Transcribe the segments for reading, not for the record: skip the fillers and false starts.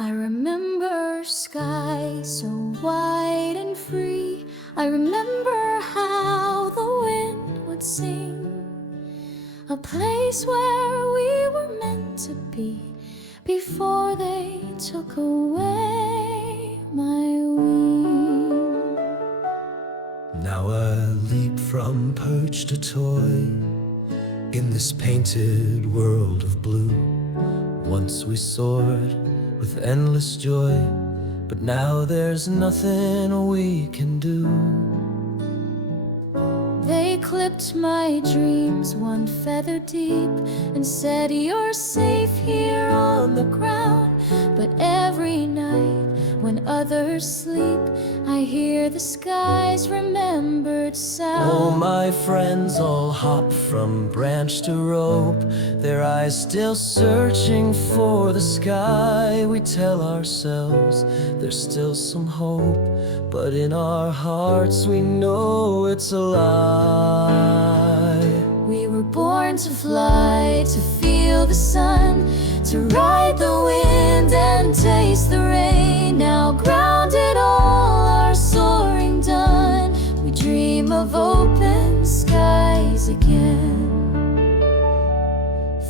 I remember skies so wide and free. I remember how the wind would sing. A place where we were meant to be before they took away my wing. Now I leap from perch to toy in this painted world of blue. Once we soared with endless joy, but now there's nothing we can do. They clipped my dreams one feather deep and said, "You're safe here on the ground." But every night when others sleep, I hear the sky's remembered sound. Oh, my friends all hop from branch to rope, their eyes still searching for the sky. We tell ourselves there's still some hope, but in our hearts we know it's a lie. We were born to fly, to feel the sun, to ride the wind and taste the rain. Now grounded, all our soaring done, we dream of open skies again.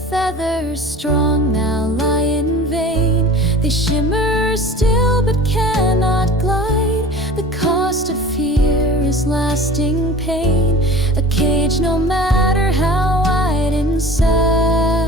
Feathers strong now lie in vain, they shimmer still but cannot glide. The cost of fear is lasting pain, a cage no matter how wide inside.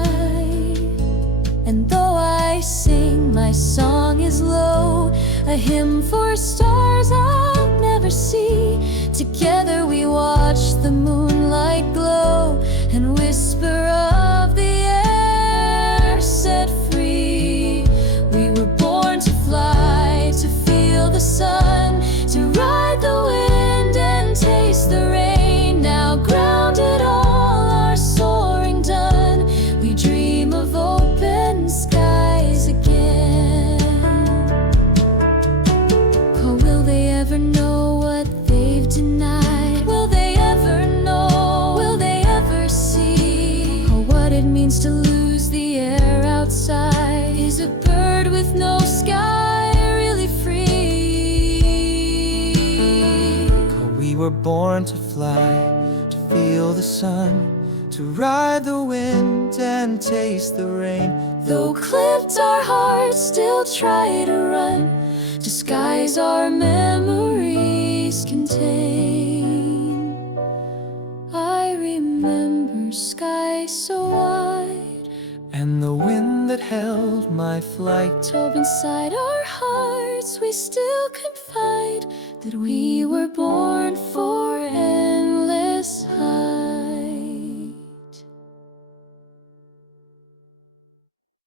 And though I sing, my song is low, a hymn for stars I'll never see. Together we watch the moonlight glow and whisper of the air set free. We were born to fly, to feel the sun, to ride the wind and taste the rain. Now grounded, all our soaring done, we dream of open skies again. Oh, will they ever know what they've denied? Will they ever know? Will they ever see? Oh, what it means to lose the air outside? Is a bird with no sky really free? We were born to fly, to feel the sun, to ride the wind and taste the rain. Though clipped our hearts still try to run, to skies our memories contain. I remember skies so wide, and the wind that held my flight. though inside our hearts we still confide that we were born for